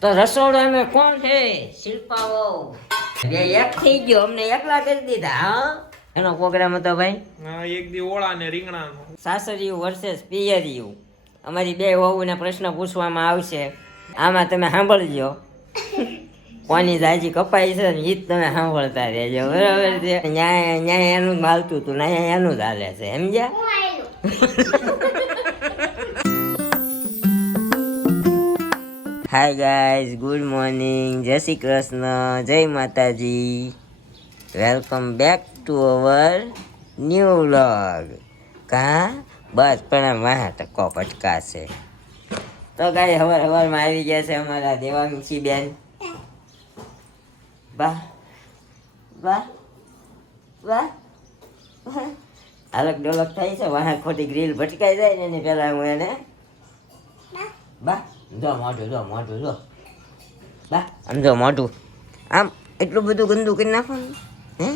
તો રસોડો અમે કોણ છે? શિલ્પા વહુ. બે એક થઈ ગયો, અમને એકલા કરી દીધા. હા, એનો પ્રોગ્રામ હતો ભાઈ. હા, એક દી ઓળા ને રીંગણાનો. સાસરિયું વર્સેસ પિયરિયું. અમારી બે વહુને પ્રશ્ન પૂછવામાં આવશે. આમાં તમે સાંભળજો. કોની દાજી કપાઈ છે ને ઈ જ તમે સાંભળતા રહેજો, બરાબર છે? ન્યાય ન્યાય એનું જ હાલતું હતું, ન્યાય એનું જ હાલે છે, સમજ્યા? હાય ગાઈઝ, ગુડ મોર્નિંગ, જય શ્રી કૃષ્ણ, જય માતાજી. Welcome back to our new vlog. કા બસ પણ વાહ ટકો પટકાશે. તો ગાય હવારમાં આવી ગયા છે અમારા દેવાંશી બેન. વાહ વાહ વાહ વાહ. હાલક ડોલક થાય છે, વાહ ખોટી ગ્રીલ ભટકાઈ જાય ને એની પહેલા હું એને બા જો મોઢું જો બા આમ જો મોઢું આમ એટલું બધું ગંદુ કરી નાખવાનું. હે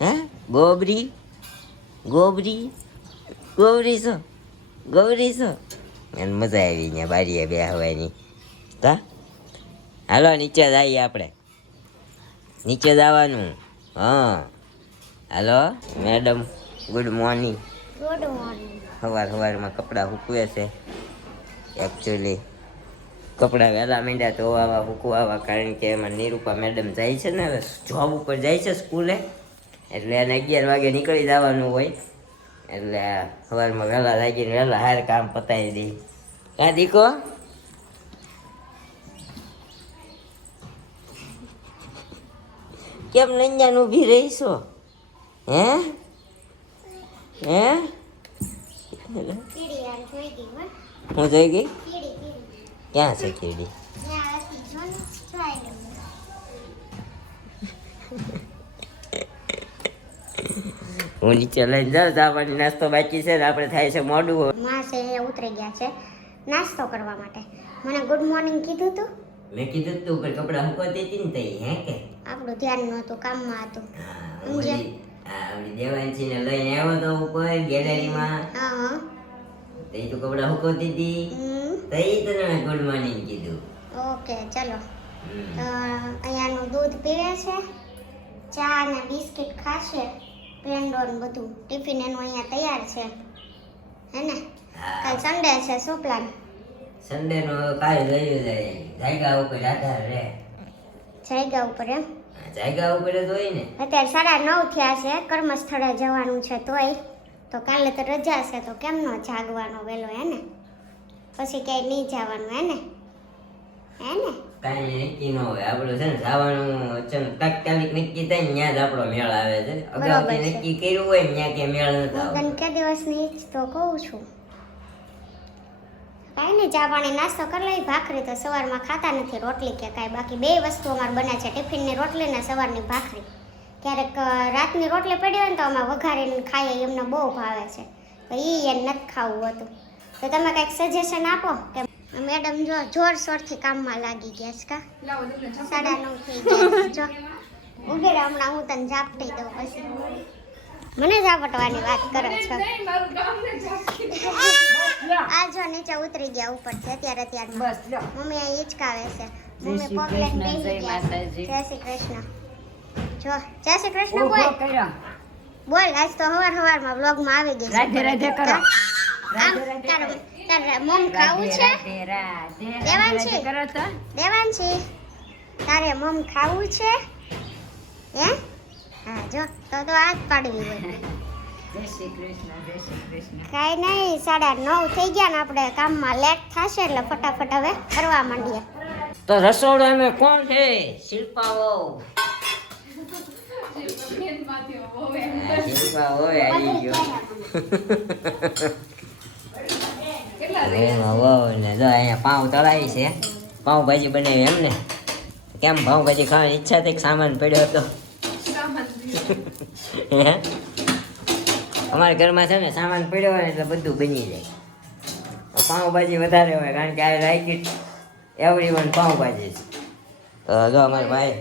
હે ગોબરી ગોબરી ગોબરી છો ગૌરી છો. એને મજા આવી અહીંયા બારીએ બે હવાની. તા હાલો નીચે જઈએ આપણે, નીચે જવાનું. હા hello madam, good morning. Good morning. સવારમાં કપડાં સૂકવે છે. એકચ્યુઅલી કપડાં વહેલા માંડ્યા તો આવા સૂકવાવા, કારણ કે એમાં નિરૂપા મેડમ જાય છે ને, હવે જોબ ઉપર જાય છે સ્કૂલે, એટલે એને 11 વાગે નીકળી જવાનું હોય, એટલે સવારમાં વહેલા લાગીને વહેલા હાર કામ પતાવી દઈ. કા દીકો? કેમ નૈયાન ઊભી રહીશો? હે હે હું જોઈ ગઈ? ક્યાં છે કીડી? હું નીચે લઈને જાઉં, જવાની નાસ્તો બાકી છે ને આપણે થાય છે મોડું. માં છે એ ઉતરી ગયા છે નાસ્તો કરવા માટે. મને ગુડ મોર્નિંગ કીધું તું. મેં કીધું તું પર કપડા મૂકતી હતી ને તઈ, હે કે આપણું ધ્યાન નહોતું, કામમાં હતું. આપણી દેવાંશી ને લઈને આવ્યો તો ઉપર ગેલેરીમાં. હા તઈ તું કપડા મૂકતી હતી, તઈ તને મેં ગુડ મોર્નિંગ કીધું. ઓકે ચલો. તો અહીંયાનું દૂધ પીવે છે, ચા અને બિસ્કિટ ખાશે, પેંડો ને બધું. ટિફિન એનું અહીંયા તૈયાર છે, હે ને? કાલ સન્ડે છે, શું પ્લાન? સન્ડે નો કાલ લઈ જાય જાયગા ઉપર આધાર રે. જાયગા ઉપર એમ? જાયગા ઉપર જ હોય ને. અત્યારે 9:30 થયા છે, કર્મસ્થળે જવાનું છે, તોય તો કાલે તો રજા છે, તો કેમ ન જાગવાનો વહેલો, હે ને? પછી ક્યાંય નહીં જવાનું, હે ને? કાંઈ નક્કી ન હોય આપણું, છે ને જવાનું અચાનક તાત્કાલિક નક્કી થાય ને ત્યાં જ આપણો મેળ આવે છે. અગાઉથી નક્કી કર્યું હોય ને ત્યાં કે મેળ નથી આવતો. તને કે દિવસની જ તો કહું છું. કાંઈ નહીં, ચા પાણી નાસ્તો કરી લઈ. ભાખરી તો સવારમાં ખાતા નથી, રોટલી કે કાંઈ. બાકી બે વસ્તુ અમારે બને છે, ટિફિનની રોટલી ને સવારની ભાખરી. ક્યારેક રાતની રોટલી પડી હોય ને તો અમે વઘારીને ખાઈએ, એમને બહુ ભાવે છે, તો એને નથી ખાવું હતું. તો તમે કંઈક સજેશન આપો કે મેડમ જો જોરશોરથી કામમાં લાગી ગયા છે. કા 9:30 થઈ ગયા જો ઉભી રહે, હમણાં હું તને ઝાપટી દઉં. પછી મને ઝાપટવાની વાત કરો છો. આ જો નીચે ઉતરી ગયા ઉપરથી અત્યારે. મમ્મી આ હિચકાવે છે. મમ્મી પગ લઈને બેસી ગયા છે. જય શ્રી કૃષ્ણ. જો જય શ્રી કૃષ્ણ બોલ. આજ તો સવારમાં વ્લોગમાં આવી ગઈ છે. રાધે રાધે કરો. તારે મમ ખાવું છે? દેવાંશી તારે મમ ખાવું છે? હે હા જો તો હાથ પાડવી હોય. જય શ્રી કૃષ્ણ. કાંઈ નહીં, 9:30 થઈ ગયા ને આપણે કામમાં લેટ થશે, એટલે ફટાફટ હવે કરવા માંડીએ. તો રસોડો અમે કોણ છે? શિલ્પા વહુ. શિલ્પા વહુ આવી ગયો. જો અહીંયા પાઉં તળાવી છે, પાઉંભાજી બનાવી એમ ને? કેમ પાઉંભાજી ખાવાની ઈચ્છા થઈ? સામાન પડ્યો હતો. અમારા ઘરમાં છે ને સામાન પડ્યો હોય એટલે બધું બની જાય. પાઉંભાજી વધારે હોય, કારણ કે આ લાઈક ઇટ એવરીવન પાઉંભાજી છે. તો જો અમારા ભાઈ,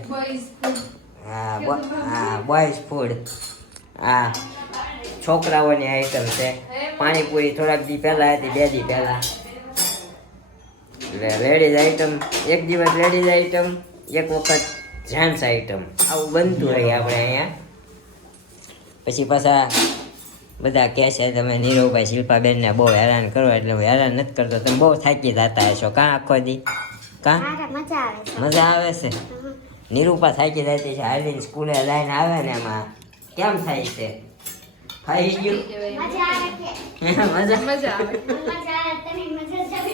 હા બોયઝ ફૂડ, હા છોકરાઓની આઈટમ છે. પાણીપુરી થોડાક દી પહેલા હતી, 2 દી પહેલા. એટલે લેડીઝ આઈટમ એક દિવસ લેડીઝ આઈટમ, એક વખત જેન્ટ્સ આઈટમ, આવું બનતું રહે આપણે અહીંયા. પછી પાછા બધા કહે છે તમે નીરવભાઈ શિલ્પાબેનને બહુ હેરાન કરો, એટલે હું હેરાન નથી કરતો. તમે બહુ થાકી જતા હશો કાં આખો દી? કાં મારે મજા આવે છે. મજા આવે છે? નિરૂપા થાકી જતી છે, હાલીને સ્કૂલે લઈને આવે ને એમાં કેમ થાય છે? ખાઈ ગયું? મજા આવે છે. મજા મજા આવે તને મજા જ આવે.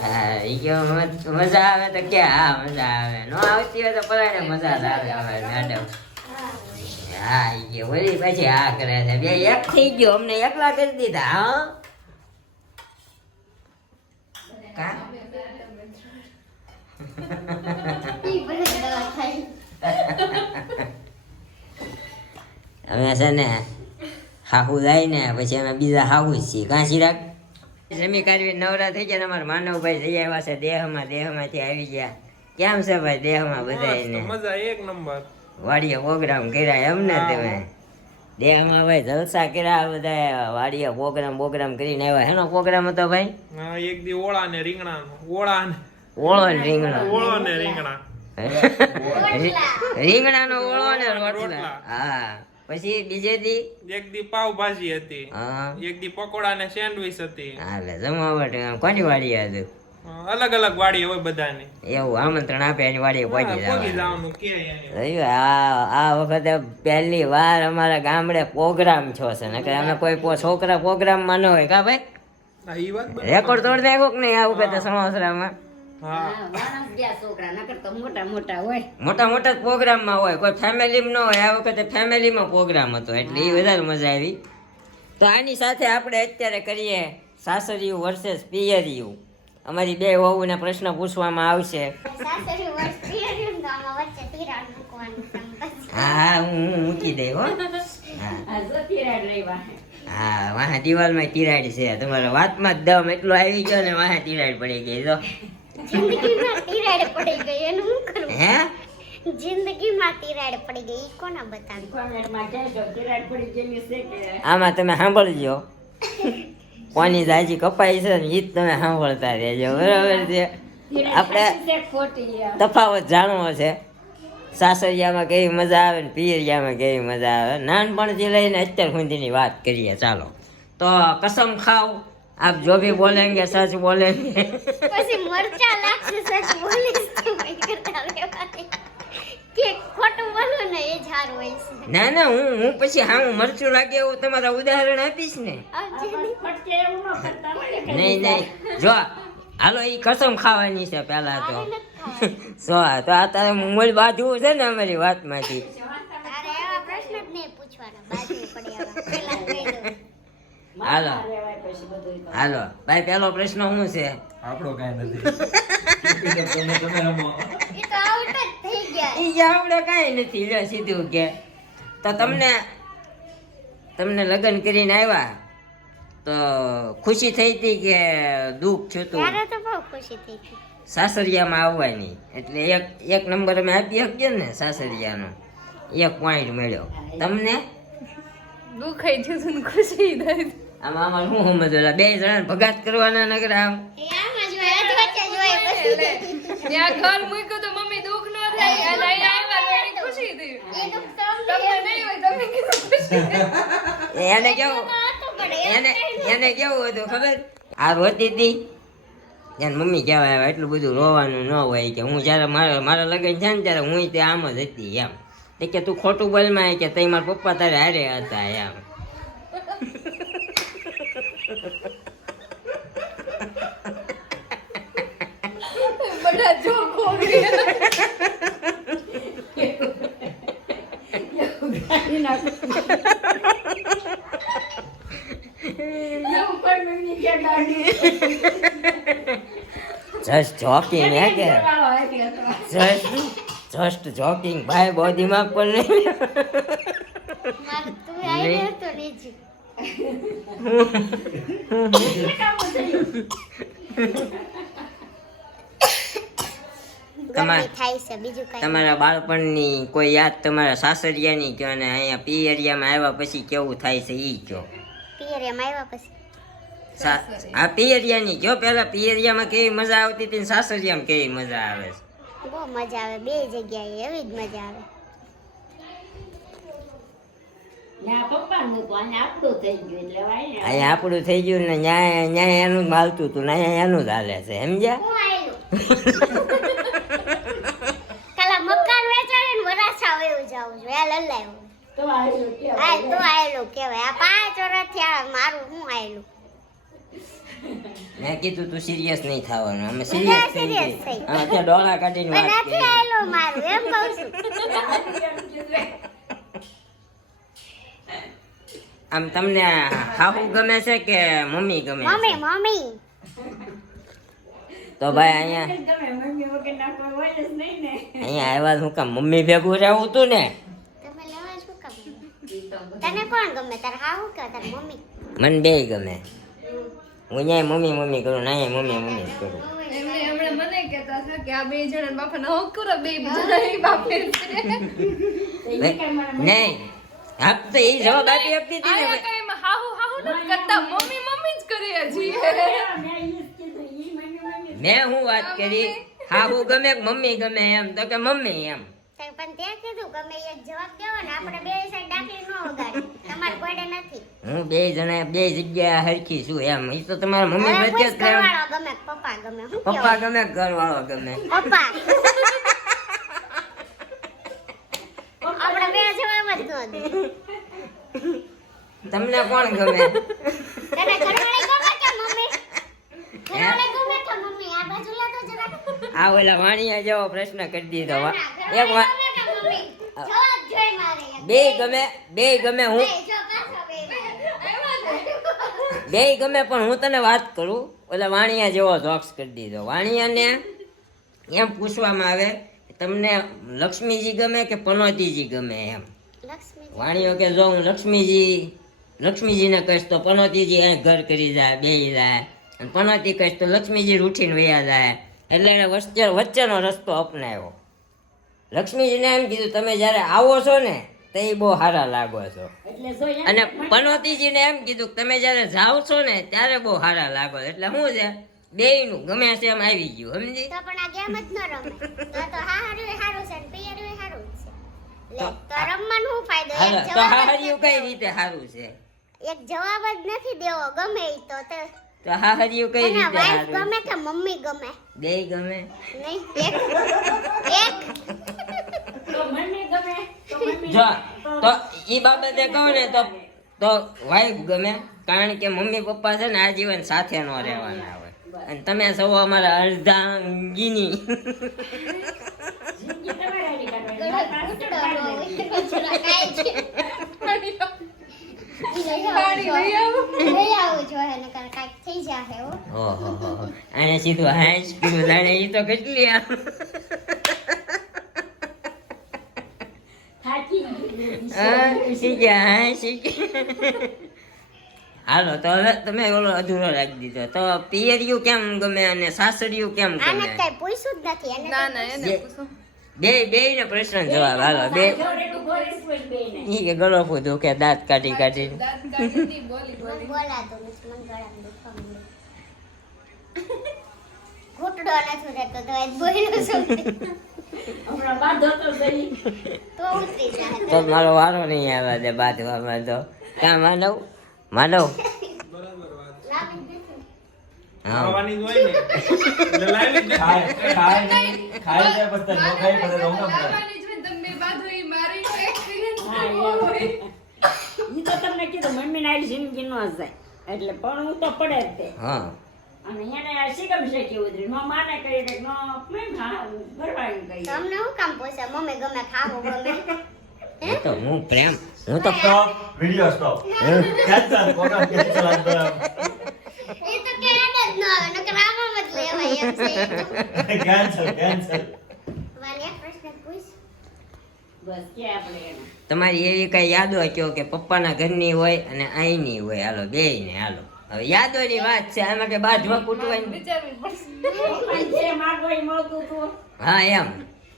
હા ઈ કેવો મજા આવે તો કે હા મજા આવે, નો આવતી હોય તો પરાણે મજા જ આવે અમારે મેડમ. હા ઈ કે ઓલી પછી હા કરે છે, બે એક થઈ ગયો, અમને એકલા કરી દીધા. હા કા ઈ ભલે દવા ખાઈ. અમે છે ને હાહુ જાય ને પછી અમે બીજા હાહુ જ છીએ. કાં ચિરાગ? જમી કાઢવી નવરા થઈ ગયા. અમારા માનવભાઈ જઈ આવ્યા છે દેહમાંથી આવી ગયા. કેમ છે ભાઈ દેહમાં બધાને? મજા એક નંબર. વાડીએ પ્રોગ્રામ કર્યા એમને? તમે દેહમાં ભાઈ જલસા કર્યા બધા, વાડીએ પ્રોગ્રામ કરીને આવ્યા. હેનો પ્રોગ્રામ હતો ભાઈ? હા, એક દી ઓળા ને રીંગણા ઓળા ને ઓળો ને રીંગણા. ઓળો ને રીંગણા રીંગણાનો ઓળો ને રોટલા. રોટલા. હા પછી બીજે દી એક દી પાવભાજી હતી, હા એક દી પકોડા ને સેન્ડવીચ હતી. હાલે જમાવટ કોની વાડી હતું? અલગ અલગ વાડી હોય બધાની. એવું આમંત્રણ આપે એની વાડીએ પહોંચી પોગી જવાનું. જવાનું કે અહીંયા. રહ્યું આ વખતે પહેલી વાર અમારા ગામડે પ્રોગ્રામ થયો છે, નકર અમે કોઈ છોકરા પ્રોગ્રામમાં ન હોય. કા ભાઈ હા, ઈ વાત બરાબર. રેકોર્ડ તોડ નાખ્યો કે નહીં આ વખતે સમાસરામાં? હા, માણસ ગયા છોકરા નકર તો મોટા મોટા હોય. મોટા જ પ્રોગ્રામમાં હોય, કોઈ ફેમિલીમાં ન હોય. આ વખતે ફેમિલીમાં પ્રોગ્રામ હતો એટલે એ વધારે મજા આવી. તો આની સાથે આપણે અત્યારે કરીએ સાસરિયું વર્સેસ પિયરિયું. અમારી બે વહુને પ્રશ્ન પૂછવામાં આવશે. સાસરી વર્ષ પીર્યું તો આમાં વચ્ચે તિરાડ મૂકવાનું છે. હા હું મૂકી દઈ હો. હા આ જો તિરાડ રહી વાહે. હા વાહે દિવાલમાં તિરાડ છે. તમારા વાતમાં જ દમ એટલો આવી ગયો ને વાહે તિરાડ પડી ગઈ. તો જિંદગીમાં તિરાડ પડી ગઈ એનું શું કરવું? હે જિંદગીમાં તિરાડ પડી ગઈ ઈ કોને બતાવી? કોમેન્ટમાં કહેજો તિરાડ પડી ગયેલી છે કે આમાં તમે સાંભળજો, કોની દાજી કપાઈ છે ને ઈ જ તમે સાંભળતા રહેજો, બરાબર છે? આપણે છે ખોટી આ. તફાવત જાણવો છે. સાસરિયામાં કેવી મજા આવે ને પિયરિયામાં કેવી મજા આવે. નાનપણથી લઈને અત્યાર સુધીની વાત કરીએ. ચાલો તો કસમ ખાઓ આપ જો ભી બોલેંગે સચ બોલેંગે. પછી મરચા લાગશે સચ બોલીશ તો મેં કરતા રહેવાની. કે ખોટું બોલું ને એ જ હારું હોય છે. ના હું પછી હા હું મરચું લાગે એવું તમારા ઉદાહરણ આપીશ ને. ફટકે એવું ન કરતા હોય કે નહીં જો હાલો ઈ કસમ ખાવાની છે પેલા તો. સો તો આ તારે મૂળ બાજુ છે ને અમારી વાતમાંથી. તારે એવા પ્રશ્ન જ નહીં પૂછવાના, બાજુ પડી આવા. પહેલા કહી દઉં. હાલો રહેવાય પછી બધું તો. હાલો ભાઈ પેલો પ્રશ્ન શું છે? આપણો કાંઈ નથી. એ તો આઉટ જ થઈ ગયા. ઈ જે આપણે કાંઈ નથી લે સીધું કે. તો તમને લગ્ન કરીને આવ્યા તો ખુશી થઈ હતી કે દુઃખ થયું હતું? ત્યારે તો બહુ ખુશી થઈ હતી. સાસરિયામાં આવવાની એટલે એક નંબર અમે આપી શકીએ ને સાસરિયાનો, 1 પોઈન્ટ મળ્યો તમને. દુખાઈ થયું હતું ને ખુશી થઈ. આમાં શું સમજવા બે જણા ભગાત કરવાના નગર આમ? એ આમ જ હોય, અધવચ્ચે જ હોય પછી. ત્યાં ઘર મૂક્યું તો મમ્મી દુઃખ ન થાય અને અહીંયા આવ્યા તો એની ખુશી થઈ. એ દુઃખ તો અમને તમને નહીં હોય તમે કીધું ખુશી. એને કેવું હતું પણ એને કેવું હતું ખબર? આ રોતી હતી એને મમ્મી કહેવાય એટલું બધું રોવાનું ન હોય કે હું જ્યારે મારા લગ્ન છે ને ત્યારે હું તે આમ જ હતી એમ. તે કે તું ખોટું બોલમાં કે તઈ મારા પપ્પા તારે હારે હતા એમ. બધા જોક હો ગયા. એવું કોઈ મમ્મી કે દાડી. જસ્ટ જોકિંગ હે કે વાળો આવી હતો. જસ્ટ જોકિંગ ભાઈ બહુ દિમાગ પર નહીં. મારે તું આવી ગયો તો રીજી. ગરમી થાય છે બીજું કઈ. તમારા બાળપણની કોઈ યાદ તમારા સાસરિયાની કયો ને અહીંયા પિયરિયામાં આવ્યા પછી કેવું થાય છે ઈ કયો. પિયર પિયરિયામાં આવ્યા પછી આ પિયરિયાની જો પેલા પિયરિયામાં કેવી મજા આવતી હતી ને સાસરિયામાં કેવી મજા આવે છે. બહુ મજા આવે બે જગ્યાએ એવી જ મજા આવે. ના પપ્પાનું તો અહીંયા આપણું થઈ ગયું એટલે વાય અહીંયા આપણું થઈ ગયું ને ન્યાય ન્યાય એનું જ હાલતું હતું ને અહીંયા એનું જ હાલે છે સમજ્યા. હું આયલું કાલા મકાન વેચાય ને વરાછા વયું જાવું જોઈએ આ લલાયું તો આવેલું કેવું આ તો આયલું કહેવાય. આ 5 વર્ષથી આ મારું હું આયલું. મેં કીધું તું સિરિયસ નહીં થવાનું અમે સિરિયસ થઈ serious ગઈ. થઈ. હા ત્યાં ડોળા કાઢીને પણ વાત નથી કરી. આયલું મારું એમ કહું છું. આમ તમને હાહુ ગમે છે કે મમ્મી ગમે છે? મમ્મી મમ્મી તો ભાઈ અહીંયા તમે મમ્મી વગર ના કોઈ હોય જ નહીં ને અહીંયા આવ્યા શું કામ મમ્મી ભેગું રહેવું તું ને. તમે લેવા શું કામ તને કોણ ગમે તારે હાહુ કે તારી મમ્મી? મને બેય ગમે. હું અહીંયા મમ્મી મમ્મી કરું ને અહીંયા મમ્મી મમ્મી જ કરું. એમને હમણાં મને કહેતા હતા કે આ બે જણા બાપા ના હોક કરો બે જણા ઈ બાપે છે નહીં આપ તો એ જવાબ આપી આપતી હતી ને. આયા કઈ હાહુ હાહુ નથી કરતા મમ્મી મમ્મી જ કરીએ છીએ મેં ઈ જ કીધું ઈ મમ્મી મેં હું વાત કરી હાહુ ગમે કે મમ્મી ગમે એમ તો કે મમ્મી એમ. પણ તે કીધું ગમે એક જવાબ દેવો ને આપણે બે સાઈડ ડાકલી ન વગાડી તમારે કોઈડે નથી. હું બે જણા બે જગ્યા હરખી છું એમ. એ તો તમારા મમ્મી હવે વચ્ચે જ પૂછ પ્રેમ. ઘરવાળો ગમે કે પપ્પા ગમે શું પપ્પા કહેવાય? ગમે કે ઘરવાળો ગમે? પપ્પા આપણે બે જવાબ જ ન દે. તમને કોણ ગમે? તને ઘરવાળી ગમે કે મમ્મી? ઘરવાળી ગમે કે મમ્મી? આ બાજુ લા તો જરા. આ ઓલા વાણિયા જેવો પ્રશ્ન કરી દીધો. એક ઘરવાળી વા- ગમે કે મમ્મી? જવાબ જોઈ મારે એક. બે ગમે હું નહીં, જો પાછો બે બે ગમે પણ હું તને વાત કરું ઓલા વાણિયા જેવો જોક્સ કરી દીધો. વાણિયાને એમ પૂછવામાં આવે કે તમને લક્ષ્મીજી ગમે કે પનોતીજી ગમે એમ. લક્ષ્મી વાણિયો કે જો હું લક્ષ્મીજીને કહીશ તો પનોતીજી અહીં ઘર કરી જાય બેહી જાય અને પનોતી કહીશ તો લક્ષ્મીજી રૂઠીને વયા જાય. એટલે એને વચ્ચેનો રસ્તો અપનાવ્યો. લક્ષ્મીજીને એમ કીધું તમે જ્યારે આવો છો ને તો એ બહુ સારા લાગો છો. એટલે જો એમ અને પનોતીજીને એમ કીધું કે તમે જ્યારે જાઓ છો ને ત્યારે બહુ સારા લાગો. એટલે શું છે બેયનું ગમે છે એમ આવી ગયું સમજી. તો પણ આ ગેમ જ ન રમે તો હારું હારું છે ને પિયરું હારું છે. લે તો રમવાનું શું ફાયદો? હાલો એક તો જવાબ જ હાહરિયું કઈ નથી રીતે સારું છે? એક જવાબ જ નથી દેવો ગમે ઈ તો તે તો હાહરિયું કઈ તને રીતે વાઈફ સારું? ગમે કે મમ્મી ગમે? બેય ગમે. નહીં એક તો મમ્મી ગમે તો મમ્મી જો તો ઈ બાબતે કહું ને તો વાઈફ ગમે કારણ કે મમ્મી પપ્પા છે ને આજીવન સાથે નો રહેવાના હોય અને તમે સૌ અમારા અર્ધાંગીની. જિંદગી તમારે હારી કાઢવાની. ગળો મારા પાસે ઘૂંટડો કાઢી નો દે. હોય, જરા કાંઈ છે. પાણી લઈ આવો લઈ આવું જોઈએ નકર કાંઈક થઈ જાહે હો. ઓહો આને સીધું હાશ કીધું જાણે ઈ તો કેટલી આમ થાકી ગઈ. શીખે હા શીખે. હાલો તો હવે તમે ઓલો અધૂરો રાખી દીધો. તો પિયરિયું કેમ ગમે અને સાસરિયું કેમ આને ગમે? કાંઈ પૂછ્યું જ નથી એને ના ના એને જે- પૂછો બે ને પ્રશ્ન જવાબ હાલો બે. જોડેલું બોલીશ કોઈ બેયને. ઈ કે ગળો ફૂદું કે દાંત કાઢી કાઢીને. દાંત કાઢી બોલી મને બોલી બોલાતું નથી મને ગળામાં દુખવા માંડે. ઘૂંટડો નથી રહેતો તો આજ બોલ્યો છું હમણાં બાંધો તો સહી. તો ઉતરી જાય તો મારો વારો નહીં આવવા દે બાંધવામાં તો. ક્યાં માનવ લાવી જ નથી. હા ખાવાની જ હોય ને એટલે લાવી જ નથી. લાવવાની જ હોય તમે બે બાજુ ઈ મારી એક્સપિરિયન્સ હા, હોય ઈ તો તમને કીધું મમ્મી ના જિંદગી નો જાય એટલે પણ હું તો પડે જ તે હા અને એને શીખમ શીખી ઉતરી નો માને કહી દે નો મેં ભરવાયું કહી તો અમને શું કામ પૂછે મમ્મી ગમે ખાવું ગમે હું તો હું પ્રેમ હું તો Stop. Video stop. Cancel. Program cancel. એ તો કે યાદ જ ન આવે નકર આમાં જ લેવાય એમ છે એ તો. Cancel. Cancel. વાલી એક પ્રશ્ન પૂછ બસ કે આપણે એને તમારી એવી કઈ યાદો કયો કે પપ્પાના ઘરની હોય અને અહીંની હોય હાલો બેયને હાલો. હવે યાદોની વાત છે આમાં કે બાજવા કૂટવાની. વિચારવી પડશે પણ જે માગો એ મળતું હતું હા એમ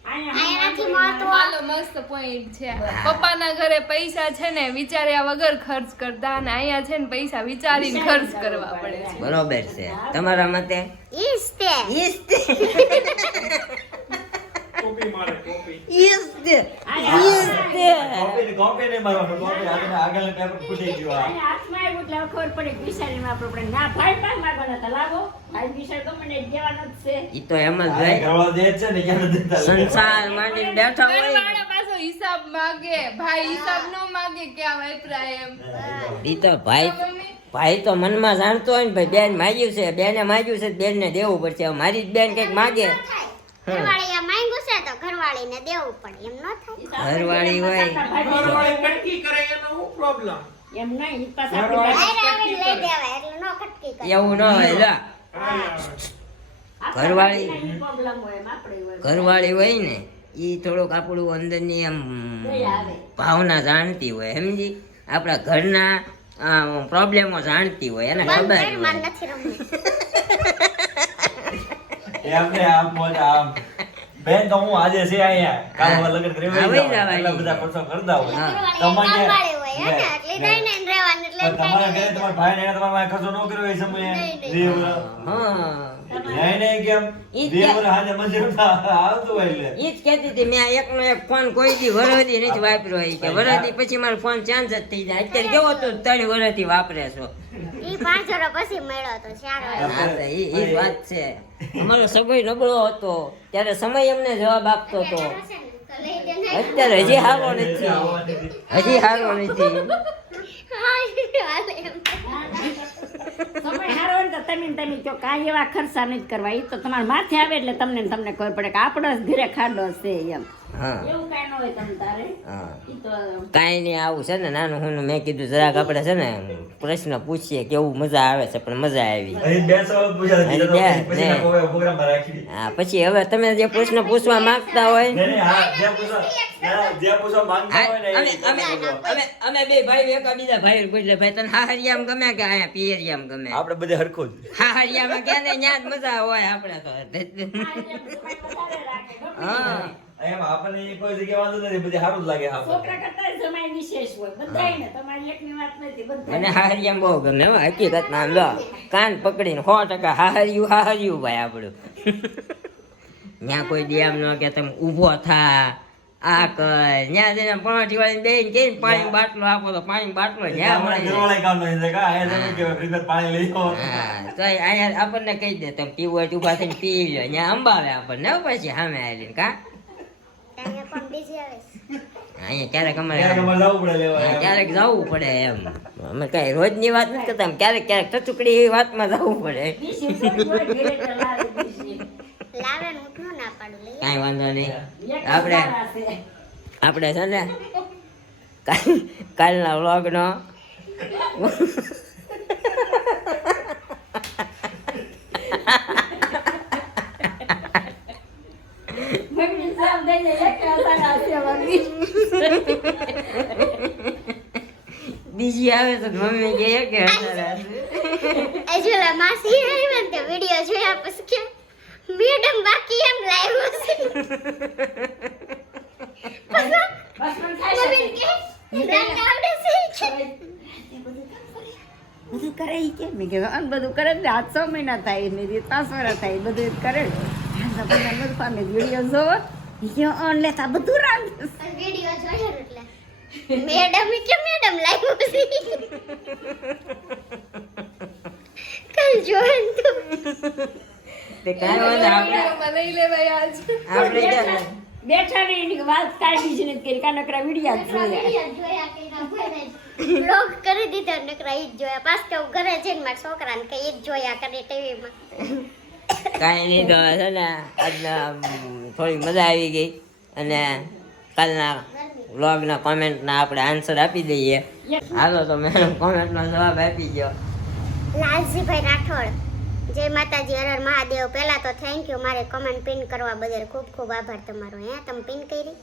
આનાથી મહત્વ હાલો મસ્ત પોઈન્ટ છે. પપ્પાના ઘરે પૈસા છે ને વિચાર્યા વગર ખર્ચ કરતા અને અહીંયા છે ને પૈસા વિચારીને ખર્ચ કરવા પડે છે. બરોબર છે તમારા મતે ઈસ્તે કોપી મારે કોપી કોપી નહીં મારવાનું, કોપી આગળના પેપર ફૂટી ગયું આ. અને હાથમાં આવ્યું એટલે ખબર પડી કે વિચારીને આપણે ના ભાઈ પાસે માંગવાના હતા લાવો ભાઈ વિચાર ગમે ને દેવાનો જ છે. ઈ તો એમ જ આ ભાઈ ઘરવાળો દે જ છે ને, ક્યાં નથી દેતા. સંસાર માંડીને બેઠા હોય ઘરવાળા પાછો હિસાબ માગે, ભાઈ હિસાબ ન માગે ક્યાં વાપરાય એમ. ઈ તો ભાઈ તો મનમાં જાણતો હોય ને ભાઈ બેન માગ્યું છે, બેને માગ્યું છે, બેન ને દેવું પડશે. હવે મારી જ બેન કઈક માગે, ઘરવાળી આ માંગ્યું છે તો ઘરવાળીને દેવું પડે એમ ન થાય. ઘરવાળી હોય ઘરવાળી કટકી કરે એનો શું પ્રોબ્લેમ? એમ નહીં ઈ પાછા આપણી આયરે આવીને લઈ દેવાય એટલે ન ખટકી કરે. એવું ન હોય લા. ઘરવાળી પ્રોબ્લેમ હોય એમ આપણે હોય ઘરવાળી હોય ને ઈ થોડુંક આપણું અંદરની આમ ભાવના જાણતી હોય, સમજી? આપણા ઘરના પ્રોબ્લેમો જાણતી હોય, એને ખબર બંધ હોય. માર નથી રમવું. એમને આમ મોજ આમ. બેન તો હું આજે છે અહીંયા, કાલ હવે લગ્ન કરી હા, વહી વહી જવાનું. જવાની. એટલા બધા ખર્ચો કરતા હોય. ઘરવાળી તમારે કામવાળી હોય હે ને એટલે રહીને ને રહેવાનું એટલે પણ તમારા ઘરે તમારા ભાઈ ને તમારા પાસે ખર્ચો ન કર્યો એ સમયે નહીં. 2 વર્ષ. હા નહીં કેમ ઈ 2 વર્ષ હાજે મંજૂર આવતું હોય એટલે ઈ જ કહેતી હતી મેં એકનો એક ફોન કોઈ દી વરદી નથી વાપર્યો. ઈ કે વરદી પછી મારો ફોન ચાન્સ જ થઈ જાય. અત્યારે કેવો તો 3 વર્ષથી વાપરે છો. ઈ 5 વર્ષ પછી મળ્યો તો 4 વર્ષ. હા તો ઈ જ વાત છે. અમારો સમય નબળો હતો ત્યારે સમય અમને જવાબ આપતો હતો. તો લઈ દે ને. અત્યારે હજી હારો નથી, હજી હારો નથી. હા, હાલે એમ. સમય હારો હોય ને તો તમે કહો કાંઈ એવા ખર્ચા નથી કરવા. ઈ તો તમારા માથે આવે એટલે તમને ને તમને ખબર પડે કે આપણો જ ઘરે ખાડો છે એમ. હા એવું કાંઈ ન હોય તમ તારે. હા ઈ તો કાંઈ નહીં, આવું છે ને નાનું હું મેં કીધું જરાક આપણે છે ને પ્રશ્ન પૂછીએ કેવું મજા આવે છે, પણ મજા આવી. અહીં 2 સવાલ પૂછ્યા અહીં બે, પછી ને. પ્રોગ્રામમાં રાખી દીધી. હા પછી હવે તમે જે પ્રશ્ન પૂછવા માંગતા હોય નહીં, હા, જે પૂછવા માંગતા હોય ને એ અમે બે ભાઈ બીજા ભાઈ પૂછે ભાઈ તને હાહરિયામ ગમે કે અહીંયા પિયરિયામ ગમે? આપણે બધે હરખું જ. હાહરિયામાં કે ને ન્યા જ મજા હોય આપણે તો. હા એમ આપણને કોઈ જગ્યાએ વાંધો નથી, બધી સારું જ લાગે આપણને. છોકરા કરતા સમય વિશેષ હોય બધાયને. તમારી એકની વાત નથી મને બધા. હાહરિયામ બહુ ગમે હો, હકીકતમાં આમ લો કાન પકડીને 100% હાહરિયું ભાઈ આપણું. ત્યાં કોઈ દી એમ ન કે તમે ઊભો થા આ કર, ત્યાં જઈને પરાઠી વાળીને બેહીને કહીને પાણી બાટલો આપો તો પાણી બાટલો જ્યાં હમણાં મળે ઘરવાળાએ કામ નથી દેખા, અહીંયા તમે કેવા ફ્રીઝમાં પાણી લઈ આવો. હા તો અહીંયા આપણને કહી દે તમે પીવું હોય તો ઊભા થઈને પી લો, ત્યાં અંબાવે આપણને હો પછી સામે આવીને કા અહીંયા પણ બીજી આવે છે. અહીંયા ક્યારેક અમારે ક્યારેક અમારે જવું પડે લેવા. હા, ક્યારેક જવું પડે એમ. અમે કઈ રોજની વાત નથી કરતા, ક્યારેક ક્યારેક ટચુકડી એવી વાતમાં જવું પડે. બીજી થોડી હોય ઘરે તો લાવે બીજી. લાવે ને હું ન ના પાડું લઈ કાંઈ વાંધો નહીં. એક આપણે સારા છે. આપણે છે ને કાલના વ્લોગનો મમ્મી સામ દઈને એક સારા છે વળી. બીજી આવે તો મમ્મી કહે કે હસારા છે. એજોલા માસી આવ્યા ને તે વિડિયો જોયા પછી કે મેડમ બાકી એમ લાવ્યો છે. બસ પણ ખાઈ મમ્મી શકે. કે રાત આવડે છે કે બધું કરે ઈ કે મેં કીધું આમ બધું કરે ને આજ 6 મહિના થાય ને 5 વર્ષ થાય બધું કરે બધું પામે વિડીયો જોવો ઈ કે ઓન લેતા બધું રાંધે વિડિયો જોયો એટલે મેડમ કે મેડમ લાવ્યો છે. કાલ જોઈન તો તે કાંઈ વાંધો આપણે લઈ લેવાય આજ. આપણે ક્યાં બેઠા ને એની વાત કાંઈ બીજી નથી કરી કાં નકરા વિડીયા જ જોયા. બ્લોગ કરી દીધો નકરા ઈ જ જોયા. પાછ કે હું ઘરે જઈને મારા છોકરાને કે ઈ જ જોયા કરે ટીવીમાં. કાંઈ નહીં તો છે ને આજના થોડી મજા આવી ગઈ અને કાલના વ્લોગના કોમેન્ટના આપણે આન્સર આપી દઈએ. હાલો તો મેડમ કોમેન્ટનો જવાબ આપી ગયો. લાલજીભાઈ રાઠોડ, જય માતાજી, હર હર મહાદેવ. પહેલા તો થેન્ક યુ મારે કમેન્ટ પિન કરવા બદલ. ખૂબ ખૂબ આભાર તમારો. હે તમે પિન કરી?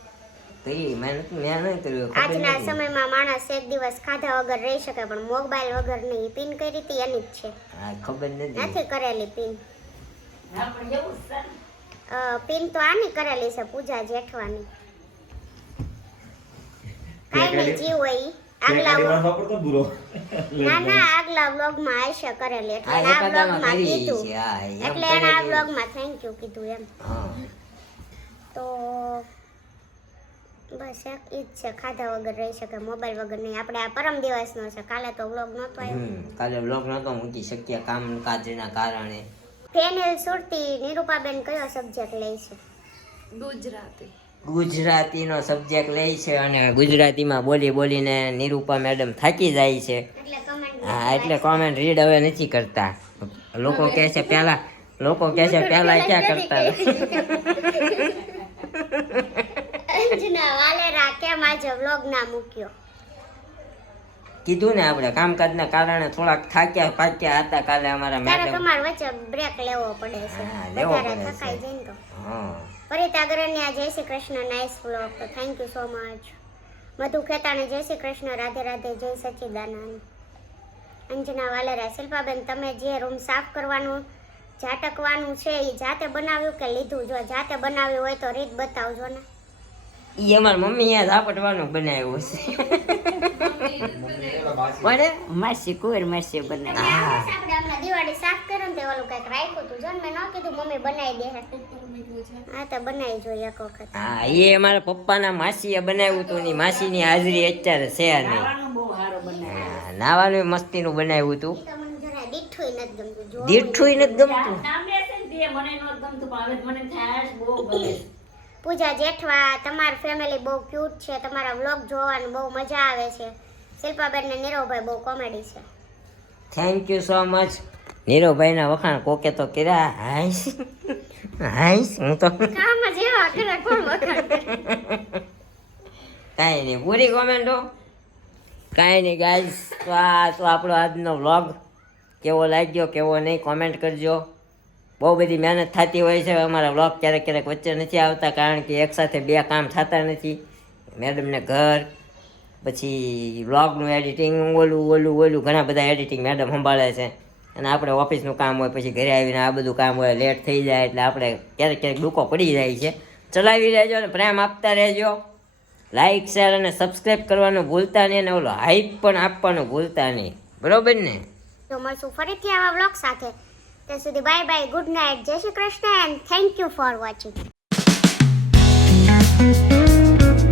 તો ઈ મેં નહીં કર્યું. ખબર આજના નથી. સમયમાં માણસ એક દિવસ ખાધા વગર રહી શકે પણ મોબાઈલ વગર નહીં. પિન કરી હતી એની જ છે, હા ખબર નથી. નથી કરેલી પિન. હા પણ એવું જ છે ને. પિન તો આની કરેલી છે પૂજા જેઠવાની. કાઈ નહીં જીવ હોય ઈ. આગલા વાપરતો બુરો ના આગલા વ્લોગમાં આયશા કરેલી એટલે આ આ એકાદામાં વ્લોગમાં કરી કીધું છે, હા, એમ એટલે એને આ કરેલી. વ્લોગમાં થેન્ક યુ કીધું એમ. હા. તો બસ ઈ જ છે, ખાધા વગર રહી શકે, મોબાઈલ વગર નહીં. આપણે આ પરમ દિવસનો છે, કાલે તો વ્લોગ નહોતો આવ્યો. કાલે બ્લોગ નહોતો મૂકી શક્યા કામકાજના કારણે. ફેનિલ સુરતી નિરૂપાબેન કયો સબ્જેક્ટ લે છે? ગુજરાતી. ગુજરાતીનો સબ્જેક્ટ લે છે અને ગુજરાતીમાં બોલી બોલીને નિરૂપા મેડમ થાકી જાય છે. એટલે કમેન્ટ હા, એટલે કોમેન્ટ રીડ હવે નથી કરતા. લોકો કહે છે પહેલા ક્યાં કરતા અંજના વાલેરા કેમ આજે વ્લોગ ના મૂક્યો? કીધું ને આપણે કામકાજના કારણે થોડાક થાક્યા પાક્યા હતા કાલે અમારા ત્યારે મેડમ. તમારે વચ્ચે બ્રેક લેવો પડે છે, હા, લેવો વધારે પડે છે. થકાઈ જાય ને તો. હા. પરિતા ગરનિયા જય Shri Krishna, nice vlog, thank you so much. Madhu Khetani જય શ્રી કૃષ્ણ, રાધે રાધે, જય સચ્ચિદાનંદ. અંજના વાલેરા, શિલ્પાબેન તમે જે રૂમ સાફ કરવાનું ઝાટકવાનું છે એ જાતે બનાવ્યું કે લીધું? જો જાતે બનાવ્યું હોય તો રીત બતાવજો ને. ઈ અમારી મમ્મી યાદ ઝાપટવાનું બનાવ્યું છે. પણ માસી કુંવર માસી બનાવી. હા. આપણે હમણાં દિવાળી સાફ કર્યું ને તે ઓલું કંઈક રાખ્યું હતું, જો ને મેં ન કીધું મમ્મી બનાવી દે. હા તો બનાવી જોઈએ એક વખત. હા, એ અમારા પપ્પાના માસીએ બનાવ્યું હતું ની માસીની હાજરી અત્યારે છે નહીં. બહુ સારો બનાવે. હા, નાવાનું મસ્તીનું બનાવ્યું હતું. ઈ તો મને જરાય દીઠુંય નથી ગમતું. જો દીઠું નથી ગમતું. નામ લેશે ને તે મને નહોતું ગમતું પણ હવે મને થાય છે બહુ ગમે. પૂજા જેઠવા, તમારી ફેમિલી બહુ ક્યુટ છે, તમારા વ્લોગ જોવાની બહુ મજા આવે છે. શિલ્પાબેન ને નીરવભાઈ બહુ કોમેડી છે. Thank you so much. નીરવભાઈના વખાણ કોકે તો કર્યા. હાઈસ હાઈસ હું તો કામ જ એવા કરે, કોણ વખાણ કરે? કાંઈ નહીં, પૂરી કોમેન્ટો. કાંઈ નહીં ગાઈસ, તો આ તો આપણો આજનો વ્લોગ કેવો લાગ્યો કેવો નહીં કોમેન્ટ કરજો. બહુ બધી મહેનત થતી હોય છે અમારા વ્લોગ ક્યારેક ક્યારેક વચ્ચે નથી આવતા કારણ કે એકસાથે બે કામ થતા નથી. મેડમને ઘર, પછી વ્લોગનું એડિટિંગ, ઓલું ઘણા બધા એડિટિંગ મેડમ સંભાળે છે અને આપણે ઓફિસનું કામ હોય, પછી ઘરે આવીને આ બધું કામ હોય, લેટ થઈ જાય એટલે આપણે ક્યારેક ડૂકો પડી જાય છે. ચલાવી રહેજો અને પ્રેમ આપતા રહેજો. લાઈક શેર અને સબસ્ક્રાઈબ કરવાનું ભૂલતા નહીં અને ઓલો હાઈપ પણ આપવાનું ભૂલતા નહીં, બરોબર ને? તો મળશું ફરીથી આવા વ્લોગ સાથે. ત્યાં સુધી બાય બાય, ગુડ નાઇટ, જય Shri Krishna and thank you for watching.